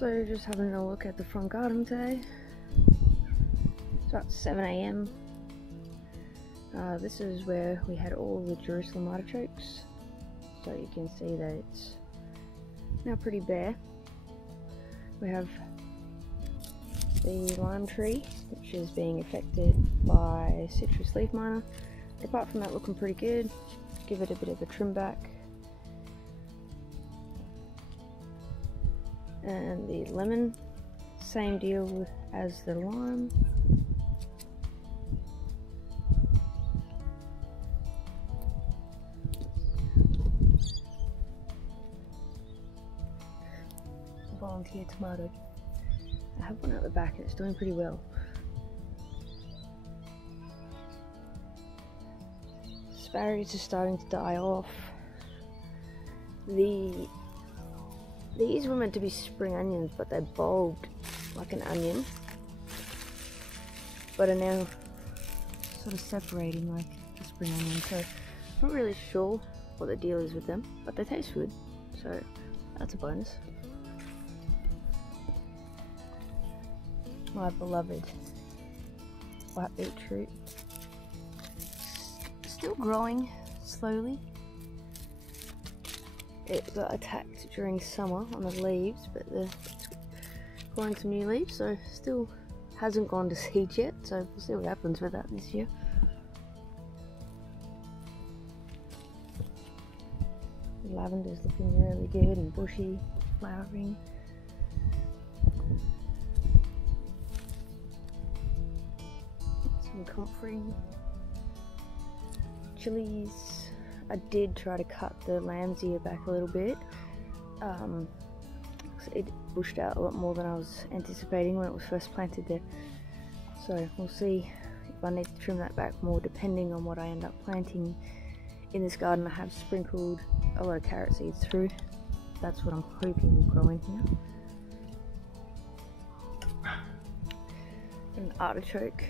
So just having a look at the front garden today. It's about 7 AM. This is where we had all the Jerusalem artichokes. So you can see that it's now pretty bare. We have the lime tree, which is being affected by citrus leaf miner. Apart from that, looking pretty good. Give it a bit of a trim back. And the lemon, same deal as the lime. Volunteer tomato. I have one at the back and it's doing pretty well. Asparagus is starting to die off. These were meant to be spring onions, but they bulbed like an onion, but are now sort of separating like a spring onion. So I'm not really sure what the deal is with them, but they taste good, so that's a bonus. My beloved white beetroot, still growing slowly. It got attacked during summer on the leaves, but it's growing some new leaves, so still hasn't gone to seed yet, so we'll see what happens with that this year. The lavender's looking really good and bushy, flowering. Some comfrey, chilies. I did try to cut the lamb's ear back a little bit. It bushed out a lot more than I was anticipating when it was first planted there. So we'll see if I need to trim that back more depending on what I end up planting in this garden. I have sprinkled a lot of carrot seeds through. That's what I'm hoping will grow in here. An artichoke,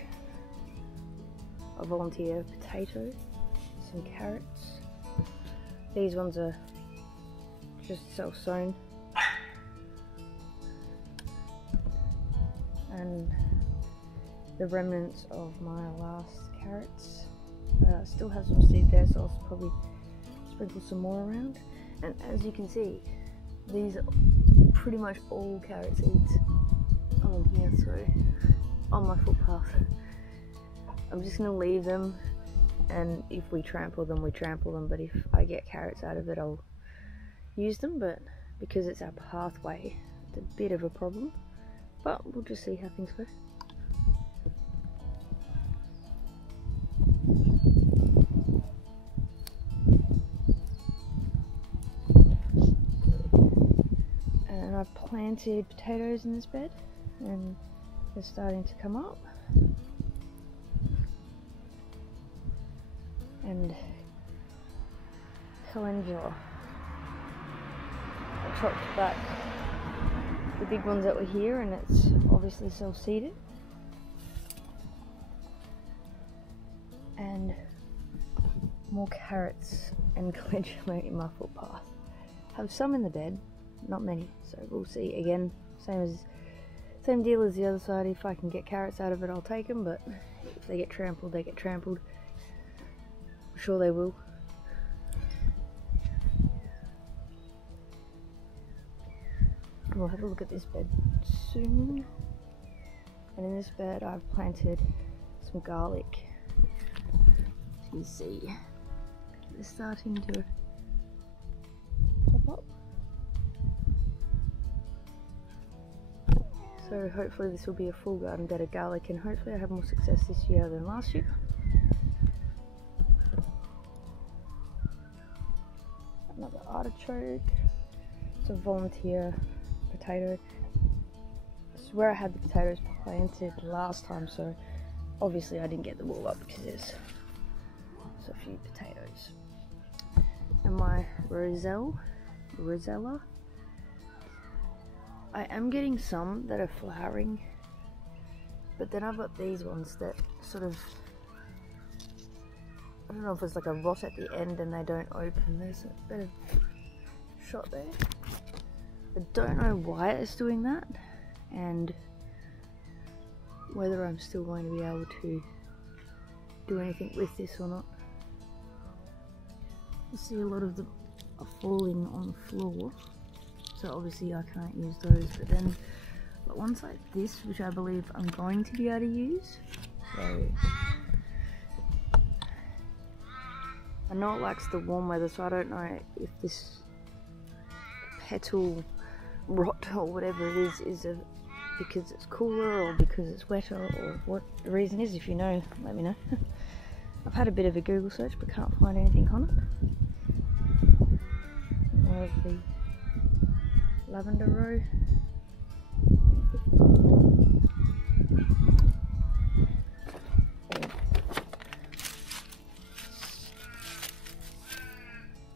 a volunteer potato, some carrots. These ones are just self-sown, and the remnants of my last carrots. Still have some seed there, so I'll probably sprinkle some more around. And as you can see, these are pretty much all carrot seeds on here, so on my footpath. I'm just going to leave them, and if we trample them, we trample them, but if I get carrots out of it, I'll use them. But because it's our pathway, it's a bit of a problem, but we'll just see how things go. And I've planted potatoes in this bed, and they're starting to come up. And calendula. I chopped back the big ones that were here, and it's obviously self-seeded. And more carrots and calendula in my footpath. Have some in the bed, not many, so we'll see. Again, same deal as the other side. If I can get carrots out of it, I'll take them, but if they get trampled, they get trampled. I'm sure they will. We'll have a look at this bed soon. And in this bed I've planted some garlic. As you can see, they're starting to pop up. So hopefully this will be a full garden bed of garlic, and hopefully I have more success this year than last year. Another artichoke. It's a volunteer potato. This is where I had the potatoes planted last time, so obviously I didn't get them all up because there's a few potatoes. And my rosella, I am getting some that are flowering, but then I've got these ones that sort of, I don't know if it's like a rot at the end and they don't open. There's a bit of shot there. I don't know why it's doing that, and whether I'm still going to be able to do anything with this or not. I see a lot of them are falling on the floor, so obviously I can't use those, but ones like this, which I believe I'm going to be able to use. So I know it likes the warm weather, so I don't know if this petal rot or whatever it is because it's cooler or because it's wetter, or what the reason is. If you know, let me know. I've had a bit of a Google search but can't find anything on it. More of the lavender row.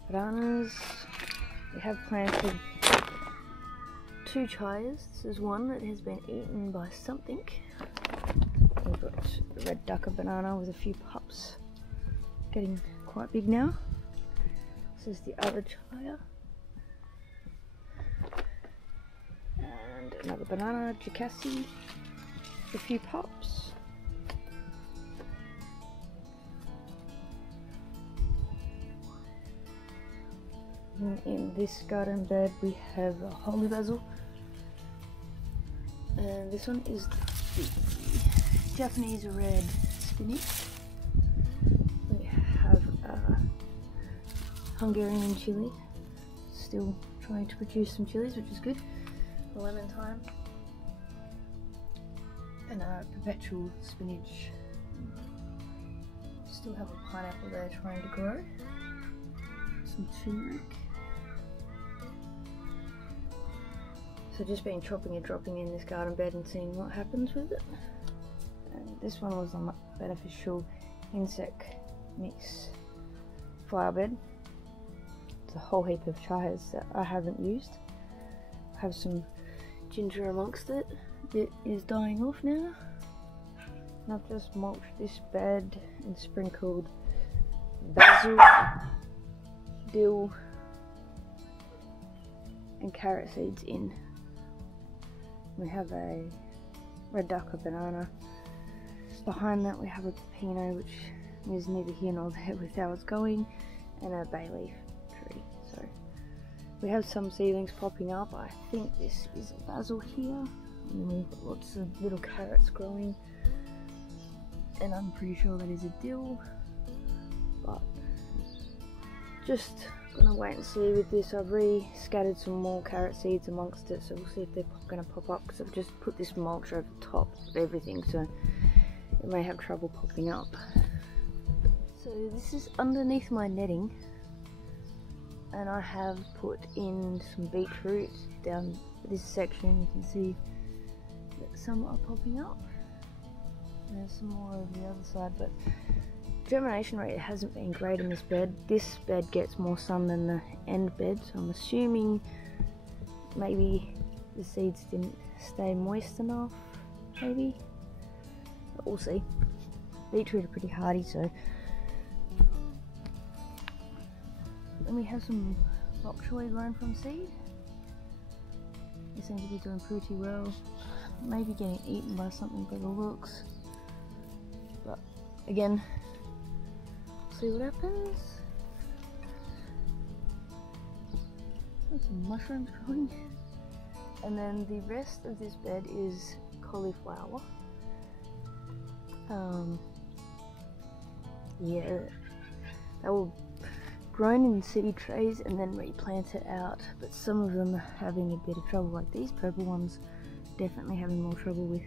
Bananas. We have planted 2 chayas. This is one that has been eaten by something. We've got a red ducker banana with a few pups, getting quite big now. This is the other chaya. And another banana, jacassi, with a few pups. In this garden bed we have a holy basil, and this one is the Japanese red spinach. We have Hungarian chili, still trying to produce some chilies, which is good. Lemon thyme, and a perpetual spinach. Still have a pineapple there trying to grow. Some turmeric. So just been chopping and dropping in this garden bed and seeing what happens with it. And this one was a beneficial insect mix flower bed. It's a whole heap of chayas that I haven't used. I have some ginger amongst it. It is dying off now. And I've just mulched this bed and sprinkled basil, dill and carrot seeds in. We have a red ducker banana. Behind that we have a pepino, which is neither here nor there with how it's going, and a bay leaf tree. So we have some seedlings popping up. I think this is a basil here, and we've got lots of little carrots growing, and I'm pretty sure that is a dill, but just gonna wait and see with this. I've re-scattered some more carrot seeds amongst it, so we'll see if they're gonna pop up, because I've just put this mulch over the top of everything, so it may have trouble popping up. So this is underneath my netting, and I have put in some beetroot down this section. You can see that some are popping up. There's some more over the other side, but germination rate hasn't been great in this bed. This bed gets more sun than the end bed, so I'm assuming maybe the seeds didn't stay moist enough, maybe, but we'll see. Beetroot are pretty hardy, so. Then we have some bok choy grown from seed. They seem to be doing pretty well. Maybe getting eaten by something by the looks, but again, see what happens. There's some mushrooms growing. And then the rest of this bed is cauliflower. Yeah, they were grown in city trays and then replanted out, but some of them are having a bit of trouble, like these purple ones definitely having more trouble with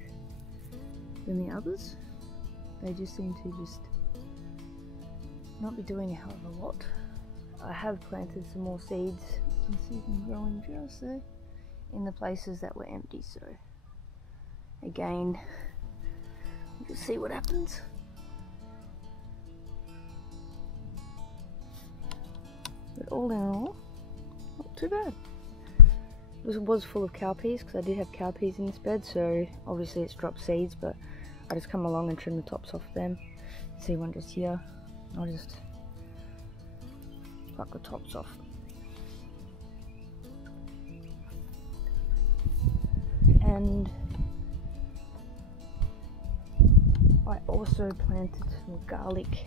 than the others. They just seem to just not be doing a hell of a lot. I have planted some more seeds. You can see them growing just there in the places that were empty, so again, we'll just see what happens. But all in all, not too bad. It was full of cowpeas, because I did have cowpeas in this bed, so obviously it's dropped seeds, but I just come along and trim the tops off them. You see one just here. I'll just pluck the tops off. And I also planted some garlic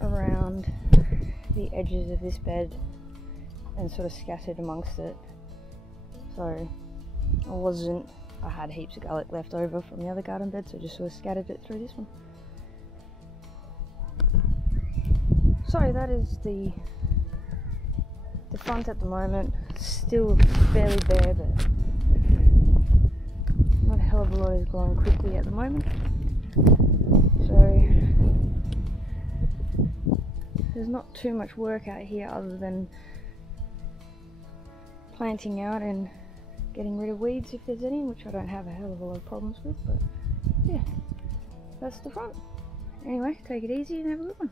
around the edges of this bed and sort of scattered amongst it. So I had heaps of garlic left over from the other garden bed, so just sort of scattered it through this one. So that is the front at the moment. Still fairly bare, but not a hell of a lot is growing quickly at the moment. So there's not too much work out here other than planting out and getting rid of weeds if there's any, which I don't have a hell of a lot of problems with, but yeah, that's the front. Anyway, take it easy and have a good one.